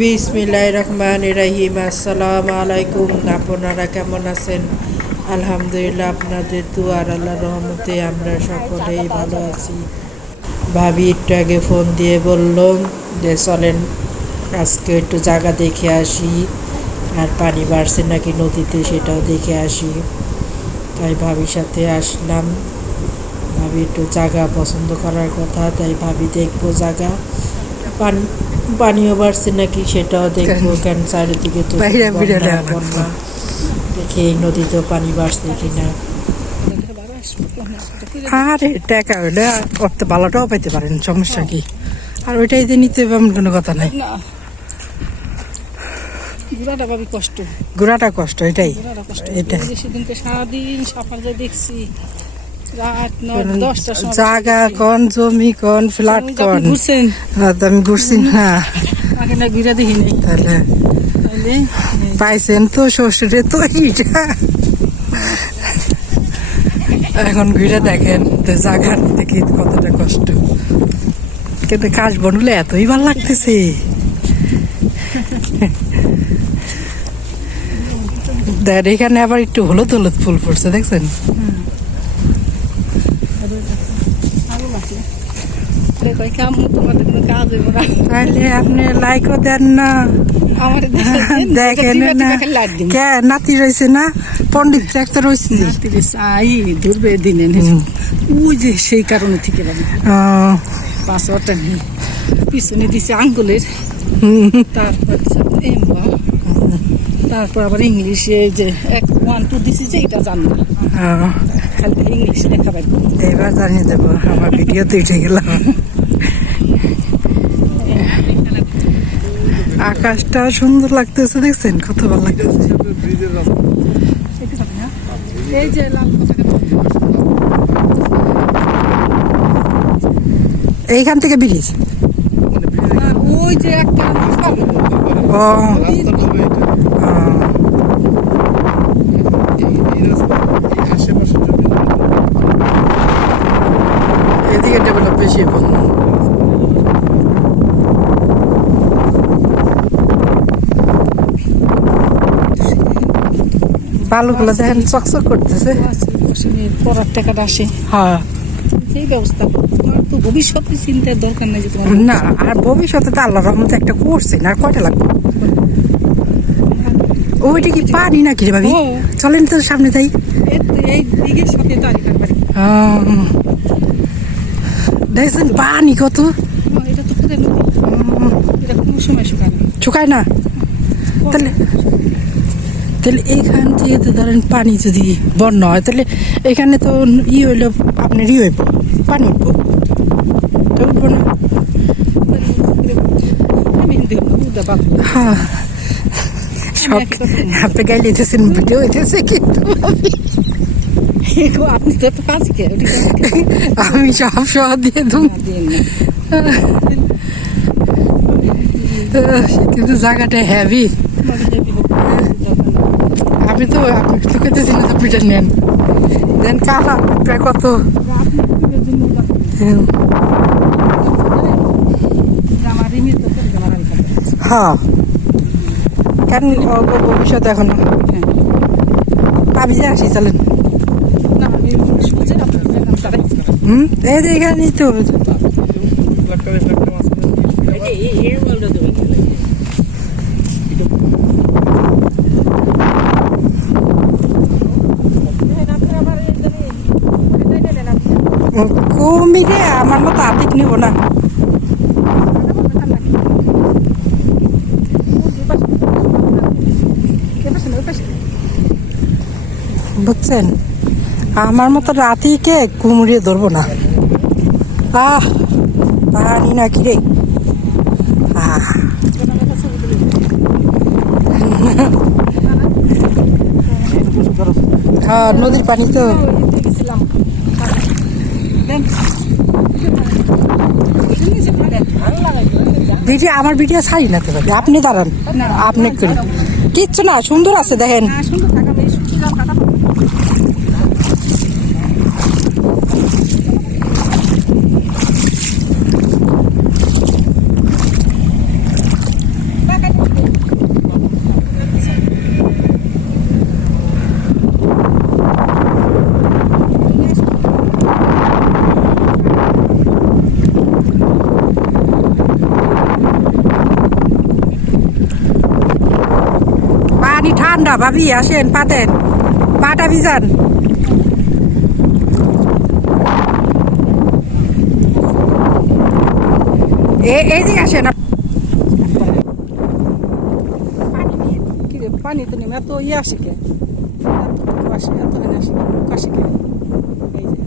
বিসমিল্লাহ রহমান রাহিম আসসালাম আলাইকুম আপনারা কেমন আছেন? আলহামদুলিল্লাহ, আপনাদের দুয়ার আল্লাহ রহমতে আমরা সকলেই ভালো আছি। ভাবি একটু আগে ফোন দিয়ে বলল যে, চলেন আজকে একটু জায়গা দেখে আসি। আর পানি বাড়ছে নাকি নদীতে সেটাও দেখে আসি। তাই ভাবির সাথে আসলাম। ভাবি একটু জায়গা পছন্দ করার কথা, তাই ভাবি দেখব জায়গা। পানি পানিও বাড়ছে নাকি সেটাও দেখব কেন চারিদিকে তো দেখা দেখি এই নদীতেও পানি বাড়ছে কিনা। আরে টাকা হইলে করতে ভালোটাও পাইতে পারেন সমস্যা কি? আর ওইটাই যে নিতে হবে এমন কোনো কথা নাই। ঘোরাটা ভাবি কষ্ট। ঘোরাটা কষ্ট এটাই। ঘোরাটা কষ্ট। এটা। এই যে সেদিনকে সারাদিন সাফার যায় দেখছি জায়গা কন জমি কন ফ্ল্যাট কন? আমি ঘুরছি না আগে না ঘুরে দেখি তাহলে পাইছেন তো শ্বশুরে তো এইটা। এখন ঘুরে দেখেন তো জায়গার দেখি কতটা কষ্ট। কিন্তু কাজ বনলে এতই ভালো লাগতেছে। দেখ এখানে আবার একটু হলুদ হলুদ ফুল পড়ছে দেখছেন ভালো লাগছে কয় কাম তোমাদের কোনো কাজ হইব না। তাহলে আপনি লাইকও দেন না। আমার দেখেন না। কে নাতি রয়েছে না? পণ্ডিত একটা রয়েছে রাত্রিরে চাই ধরবে দিনে ওই যে সেই কারণে থেকে পাসওয়ার্ডটা নেই। পিছনে দিছে আঙ্গুলের। তারপর এম্বা। তারপর আবার ইংলিশে যে এক ওয়ান টু দিছি যে এটা জান খালি ইংলিশ লেখা পাই এবার জানিয়ে দেবো আমার ভিডিওতে উঠে গেলাম আকাশটা সুন্দর লাগতেছে দেখছেন? কত ভালো লাগতেছে। এই যে লাল এইখান থেকে ব্রিজ? ওই যে একটা ও। এদিকে ডেভেলপ বেশি হইব। বালুগুলো দেখেন চকচক করতেছে। পড়ার টাকাটা আসে হ্যাঁ। সেই ব্যবস্থা তোমার তো ভবিষ্যতে চিন্তার দরকার নাই যে তোমার না আর ভবিষ্যতে তো আল্লাহ রহমতে একটা করছে না আর কয়টা লাগবে? ওইটা কি পানি নাকি রে ভাবি? ও। চলেন তো সামনে যাই। এই দিকে সাথে আহ, দেখছেন পানি কত? হ্যাঁ, এটা তো পুরো নদী। এটা কোনো সময় শুকায় না। শুকায় না? তাহলে তাহলে এইখান থেকে তো ধরেন পানি যদি বন্যা হয় তাহলে এখানে তো ই হইলে আপনার ই হইব পানি উঠবো তো উঠবো না। হ্যাঁ। সব আপনি গাইলে হইতেছেন ভিডিও হইতেছে কিন্তু। আপনি তো আমি সব সহ দিয়ে দিন কিন্তু জায়গাটা হেভি আমি তো আপনি তো পিঠা নেন। দেন কালা প্রায় কত। হ্যাঁ। কেন অল্প ভবিষ্যৎ এখন? পাবি যে আসি, চলেন। হুম? এই যে এখানেই তো কমি রে আমার মতো আতিক নিব না। বুঝছেন? আমার মতো রাতিকে কুমড়িয়ে ধরবো না। আহ, পানি না কি রে নদীর পানি তো ভিডিও আমার ভিডিও ছাড়ি না তো আপনি দাঁড়ান। আপনি করি কিচ্ছু না সুন্দর আছে দেখেন। ঠান্ডা, ভাবি, আসেন, পাতেন। পাটা ভিজান। এ- এইদিকে আসেন। পানি তো নেমে এত ইয়ে আসে কে? এত আসে এত আসে এই যে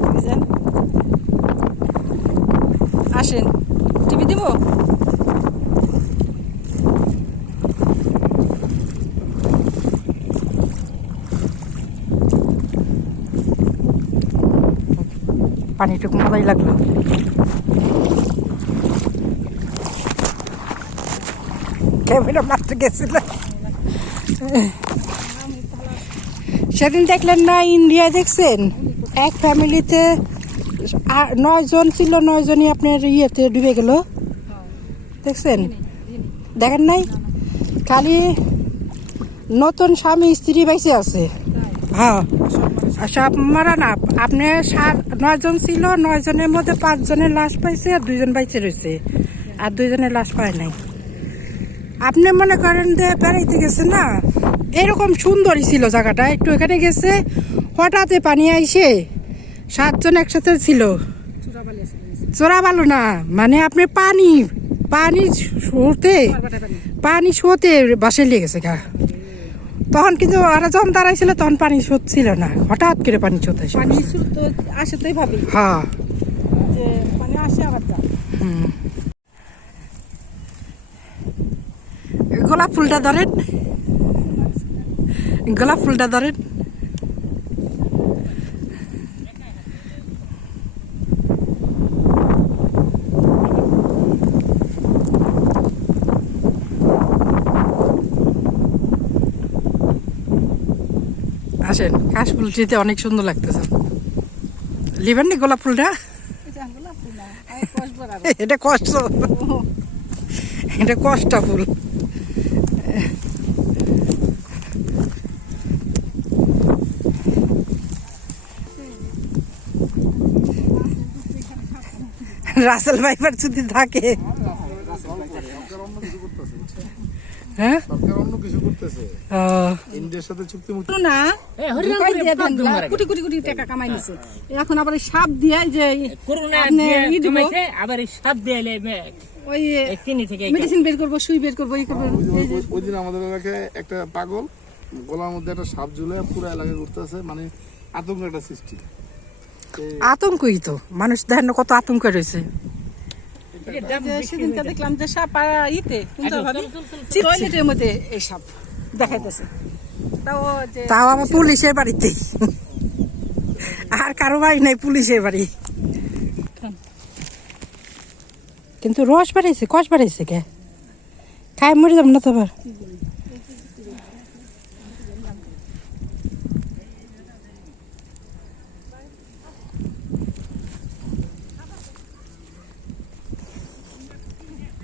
বুঝলেন? আসেন টিভি দিব পানিটুকু মজাই লাগল। ক্যামেরা মাত্র গেছিল। সেদিন দেখলেন না, ইন্ডিয়া দেখছেন? এক ফ্যামিলিতে নয় জন ছিল, নয় জনই আপনার ইয়েতে ডুবে গেল। দেখছেন? দেখেন নাই? খালি নতুন স্বামী, স্ত্রী বাইসে আছে। হ্যাঁ। সব মারা না আপনি সাত নয় জন ছিল নয় জনের মধ্যে পাঁচ জনের লাশ পাইছে আর দুইজন বাইচে রয়েছে আর দুইজনের লাশ পায় নাই। আপনি মনে করেন যে বেড়াইতে গেছে না? এরকম সুন্দরই ছিল জায়গাটা। একটু এখানে গেছে হঠাৎ পানি আইসে সাতজন একসাথে ছিল। চোরা ভালো না মানে আপনি পানি পানি সরতে পানি। শোতে বাসে লেগে গেছে গা। তখন কিন্তু ওরা যখন দাঁড়াইছিল তখন পানি শোধ ছিল না। হঠাৎ করে পানি শোধ আসে পানি স্রোত তো আসে তাই ভাবি হ্যাঁ। যে পানি আসে আবার যায়। গোলাপ ফুলটা ধরেন। গোলাপ ফুলটা ধরেন। আসেন। কাশ ফুলটিতে অনেক সুন্দর লাগতেছে। লিবেন নি গোলাপ ফুলটা? এটা কষ্ট। এটা কষ্ট ফুল। রাসেল ভাইবার যদি থাকে। হ্যাঁ? সরকার অন্য কিছু করতেছে। ইন্ডিয়ার সাথে চুক্তি মুক্তি না ঢুকাই দিয়ে দেন, কোটি কোটি কোটি টাকা কামাই নিছে। এখন আবার সাপ দিয়ে যে করোনা দিয়ে ই দিব, জমাইছে, আবার সাপ দিয়ে ওই থেকে মেডিসিন বের করব সুই বের করব এই যে। ওই- ওই দিন আমাদের এলাকায় একটা পাগল গলার মধ্যে একটা সাপ ঝুলে পুরো এলাকায় ঘুরতেছে মানে আতঙ্ক একটা সৃষ্টি। আতঙ্কই তো মানুষ দেখেন কত আতঙ্ক রয়েছে। সেদিনকে দেখলাম যে সাপ আর ইতে কোনটা আচ্ছা, টয়লেটের মধ্যে এই সাপ দেখাইতেছে। তাও তাও আমার পুলিশের বাড়িতে। আর কারও বাড়ি নাই পুলিশের বাড়ি। কিন্তু রস বাড়াইছে কস বাড়াইছে কে? খাই মরে যাব না তো আবার।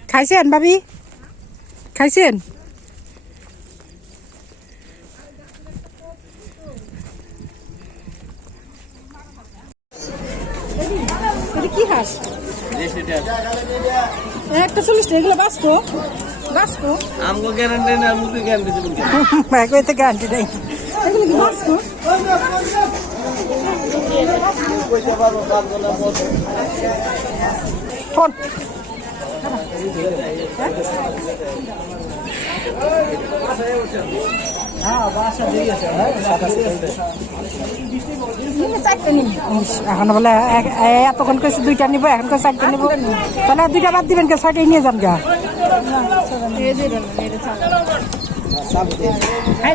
খাইছেন ভাবি খাইছেন কি হাঁস? একটা চল্লিশ এগুলো বাঁচতো। বাঁচতো। আমগো গ্যারান্টি না মুখে গ্যারান্টি দেবেন ভাই কইতে গ্যারান্টি নেই এগুলো কি বাঁচতো? ইস, এখন বলে এ- এতক্ষণ কইছে দুইটা নিব এখন কইছে চারটা নিব। তাহলে দুইটা বাদ দিবেন কে? ছয়টাই নিয়ে যান গা। এই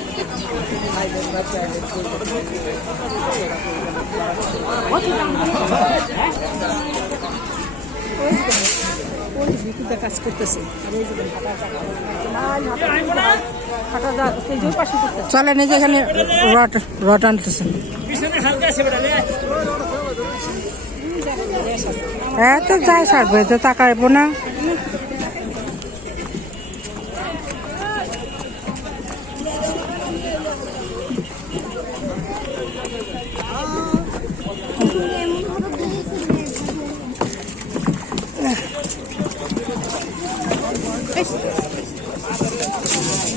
ওই বিকুতে কাজ করতেছে এখানে আছে বেটা লে। হ্যাঁ তো যাই থাকবে তো তাকাইবো না বিসমিল্লাহ বসে যান বসে যান সব থাকে এখন তো ভাবি ডুবাই দিছিলেন আসুন একলা আসুন না সেই জন্য তো আমার কিছু জানছি আমার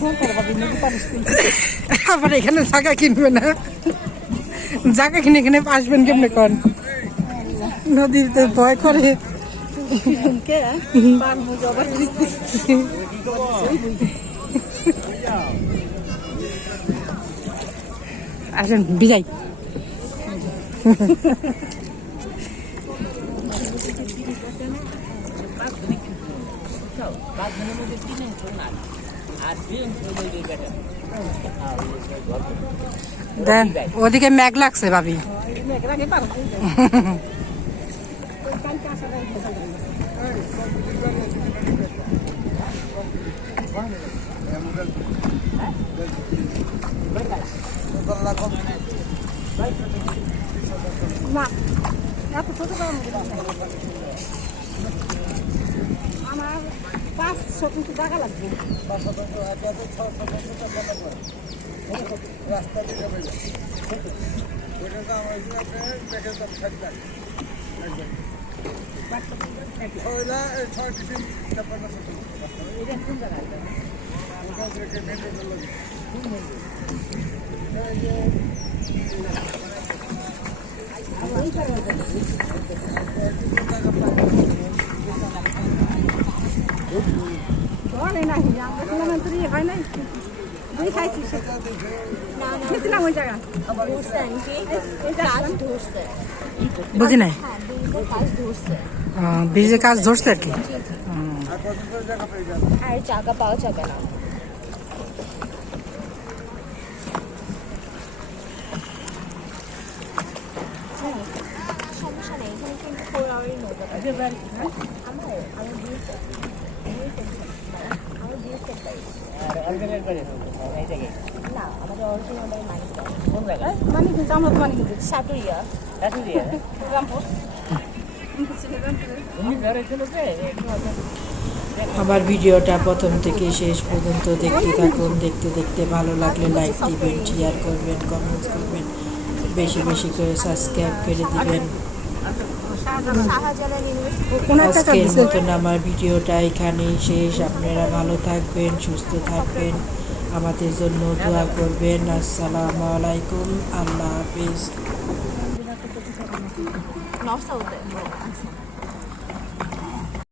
দরকার হবে নদী পানিশ কিনতে আবার এখানে জায়গা কিনবে না। জায়গা কিনে এখানে আসবেন কেমনে কন? নদীতে ভয় করে। কে? পান বুঝ আবার দিতে আসেন বিজাই দেন ওদিকে মেঘ লাগছে ভাবি মেঘরাকে পার না এত ছোট করার মতো দরকার নেই। আমার পাঁচশো কিন্তু টাকা লাগবে হয় নাই আমরা ছিলাম তো হয় নাই দুই খাইছি গেছিলাম ওই জায়গা বুঝি নাই ব্রিজে কাজ ধরছে আর কি আর চাকা পাওয়া যাবে না সমস্যা নেই নৌকা আমার আমার বিয়ে আমার বিয়ে সেট বাড়ি আর বাড়ি এই জায়গায় না। কিন্তু রামপুর তুমি ধরে ছিল যে একটু হয়তো আমার ভিডিওটা প্রথম থেকে শেষ পর্যন্ত দেখতে থাকুন, দেখতে দেখতে ভালো লাগলে লাইক দিবেন শেয়ার করবেন কমেন্টস করবেন, বেশি বেশি করে সাবস্ক্রাইব করে দিবেন শাহজালাল ইউনিভার্সিটি কোন একটা আজকের মতন আমার ভিডিওটা এখানেই শেষ। আপনারা ভালো থাকবেন সুস্থ থাকবেন। আমাদের জন্য দোয়া করবেন। আসসালাম আলাইকুম। আল্লাহ হাফিজ।